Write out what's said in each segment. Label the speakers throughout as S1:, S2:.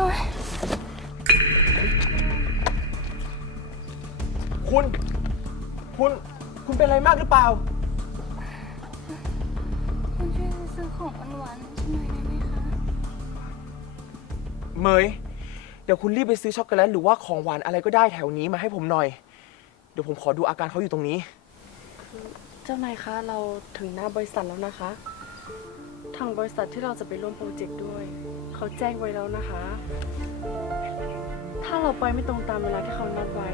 S1: ด้วย
S2: คุณ คุณ คุณเป็นอะไรมากหรือเปล่า
S1: คุณช่วยซื้อของหวานๆฉันหน่อยได้ไหมคะ
S2: เมย เดี๋ยวคุณรีบไปซื้อช็อกโกแลตหรือว่าของหวานอะไรก็ได้แถวนี้มาให้ผมหน่อย เดี๋ยวผมขอดูอาการเขาอยู่ตรงนี้
S3: เจ้านายคะเราถึงหน้าบริษัทแล้วนะคะ ทางบริษัทที่เราจะไปร่วมโปรเจกต์ด้วย เขาแจ้งไว้แล้วนะคะ ถ้าเราไปไม่ตรงตามเวลาที่เขานัดไว้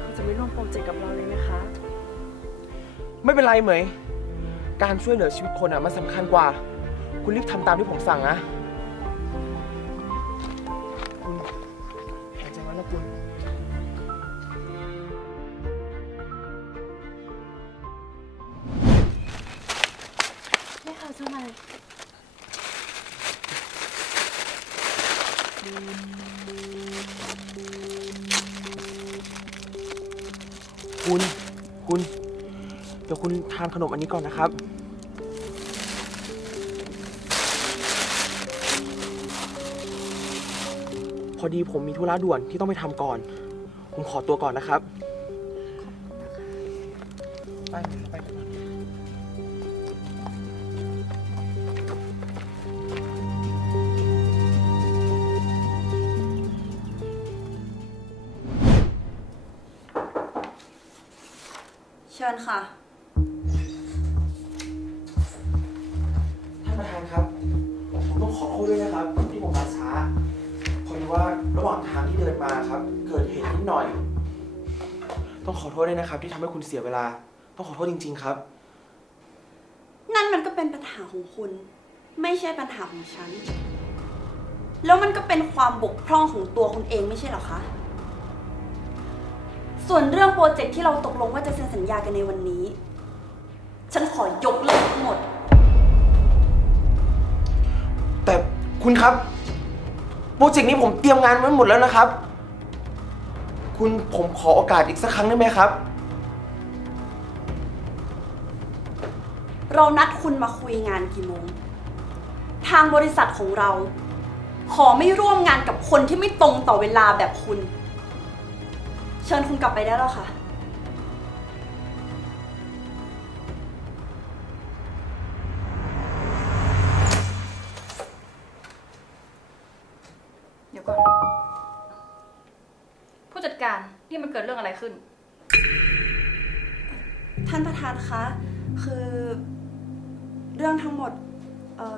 S3: เขาจะไม่ร่วมโปรเจกต์กับเราเลยนะคะ
S2: ไม่เป็นไรเหมย การช่วยเหลือชีวิตคนอะมันสำคัญกว่า คุณรีบทำตามที่ผมสั่งนะ คุณคุณ
S3: เดี๋
S2: ยวคุณทานขนมอันนี้ก่อนนะครับ พอดีผมมีธุระด่วนที่ต้องไปทำก่อน ผมขอตัวก่อนนะครับ ไปไปกัน
S4: เชิญค่ะ
S2: ท่านประธานครับ ผมต้องขอโทษด้วยนะครับ ที่ผมมาช้าพอดีว่าระหว่างทางที่เดินมาครับ เกิดเหตุนิดหน่อย ต้องขอโทษด้วยนะครับ ที่ทำให้คุณเสียเวลา ต้องขอโทษจริง ๆ ครับ
S4: นั่นมันก็เป็นปัญหาของคุณ ไม่ใช่ปัญหาของฉัน แล้วมันก็เป็นความบกพร่องของตัวคุณเองไม่ใช่เหรอคะ ส่วนเรื่องโปรเจกต์ที่เราตกลงว่าจะเซ็นสัญญากันในวันนี้ ฉันขอยกเลิกทั้งหมด
S2: แต่คุณครับ โปรเจกต์นี้ผมเตรียมงานไว้หมดแล้วนะครับ คุณผมขอโอกาสอีกสักครั้งได้ไหมครับ
S4: เรานัดคุณมาคุยงานกี่โมง ทางบริษัทของเรา ขอไม่ร่วมงานกับคนที่ไม่ตรงต่อเวลาแบบคุณ เชิญคุณกลับไปได้แล้วค่ะ
S5: เดี๋ยวก่อน ผู้จัดการนี่มันเกิดเรื่องอะไรขึ้น
S4: ท่านประธานคะ คือเรื่องทั้งหมด เอ่อ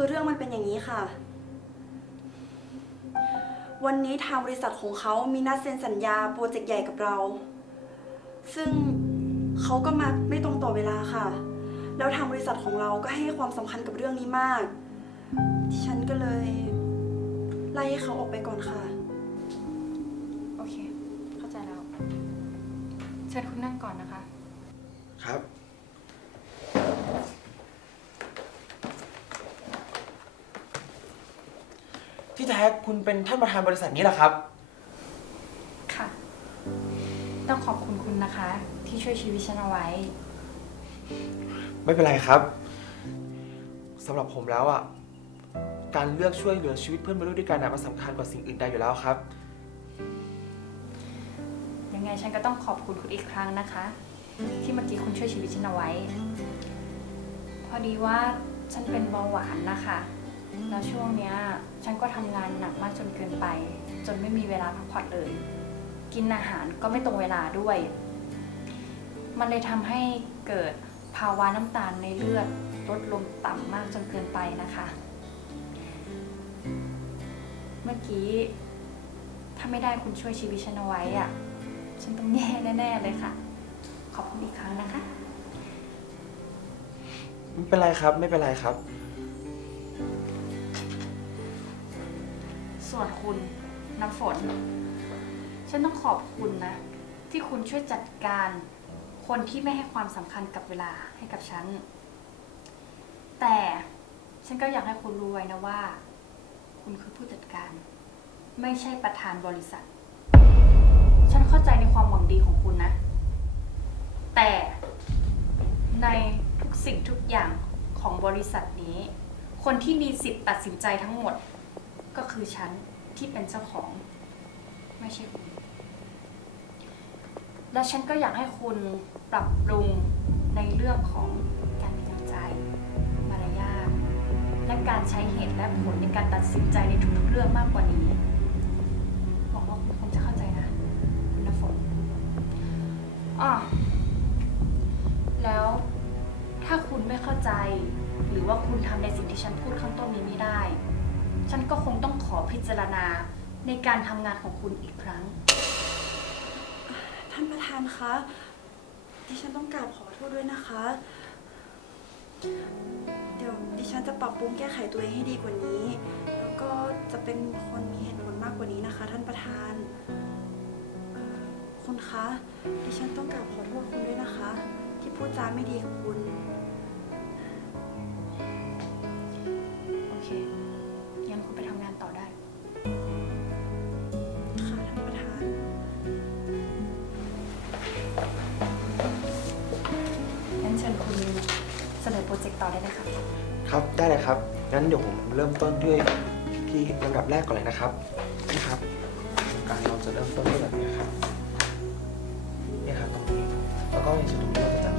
S4: คือเรื่องมันเป็นอย่างนี้ค่ะ วันนี้ทางบริษัทของเขามีนัดเซ็นสัญญาโปรเจกต์ใหญ่กับเรา ซึ่งเขาก็มาไม่ตรงต่อเวลาค่ะ แล้วทางบริษัทของเราก็ให้ความสำคัญกับเรื่องนี้มากฉันก็เลยไล่ให้เขาออกไปก่อนค่ะ
S5: โอเค เข้าใจแล้ว เชิญคุณนั่งก่อนนะคะ
S2: ครับ ที่แท้คุณเป็นท่านประธานบริษัทนี้เหรอครับ
S5: ค่ะ ต้องขอบคุณคุณนะคะ ที่ช่วยชีวิตฉันเอาไว้
S2: ไม่เป็นไรครับสำหรับผมแล้วอะการเลือกช่วยเหลือชีวิตเพื่อนมนุษย์ด้วยกันนะมันสำคัญกว่าสิ่งอื่นใดอยู่แล้วครับ
S5: ยังไงฉันก็ต้องขอบคุณคุณอีกครั้งนะคะ ที่เมื่อกี้คุณช่วยชีวิตฉันเอาไว้ พอดีว่าฉันเป็นเบาหวานนะคะ แล้วช่วงเนี้ยฉันก็ทำงานหนักมากจนเกินไป จนไม่มีเวลาพักผ่อนเลย กินอาหารก็ไม่ตรงเวลาด้วย มันเลยทำให้เกิดภาวะน้ำตาลในเลือดลดลงต่ำมากจนเกินไปนะคะ เมื่อกี้ ถ้าไม่ได้คุณช่วยชีวิตฉันเอาไว้อะฉันต้องแย่แน่ๆเลยค่ะ ขอบคุณอีกครั้งนะคะ
S2: ไม่เป็นไรครับ ไม่เป็นไรครับ
S5: ส่วนคุณน้ำฝน ฉันต้องขอบคุณนะ ที่คุณช่วยจัดการคนที่ไม่ให้ความสำคัญกับเวลาให้กับฉัน แต่ฉันก็อยากให้คุณรู้ไว้นะว่า คุณคือผู้จัดการ ไม่ใช่ประธานบริษัท ฉันเข้าใจในความหวังดีของคุณนะ แต่ในทุกสิ่งทุกอย่างของบริษัทนี้ คนที่มีสิทธิ์ตัดสินใจทั้งหมด ก็คือฉันที่เป็นเจ้าของ ไม่ใช่คุณ และฉันก็อยากให้คุณปรับปรุงในเรื่องของการมีน้ำใจ มารยาทและการใช้เหตุและผลในการตัดสินใจในทุกๆเรื่องมากกว่านี้หวังว่าคุณคงจะเข้าใจนะคุณนฝนอะแล้วถ้าคุณไม่เข้าใจ หรือว่าคุณทำในสิ่งที่ฉันพูดข้างต้นนี้ไม่ได้ ฉันก็คงต้องขอพิจารณาในการทำงานของคุณอีกครั้ง
S4: ท่านประธานคะ ดิฉันต้องกราบขอโทษด้วยนะคะ เดี๋ยวดิฉันจะปรับปรุงแก้ไขตัวเองให้ดีกว่านี้ แล้วก็จะเป็นคนมีเหตุผลมากกว่านี้นะคะ ท่านประธานเอ่อคุณคะ ดิฉันต้องกราบขอโทษคุณด้วยนะคะ ที่พูดจาไม่ดีกับคุณ
S5: ต่อได้เลยค่ะ
S2: ครับได้เลยครับงั้นเดี๋ยวผมเริ่มต้นด้วยที่ลำดับแรกก่อนเลยนะครับนี่ครับการเราจะเริ่มต้นด้วยแบบนี้ครับนี่ครับตรงนี้แล้วก็ในส่วนตรงนี้เราก็จะ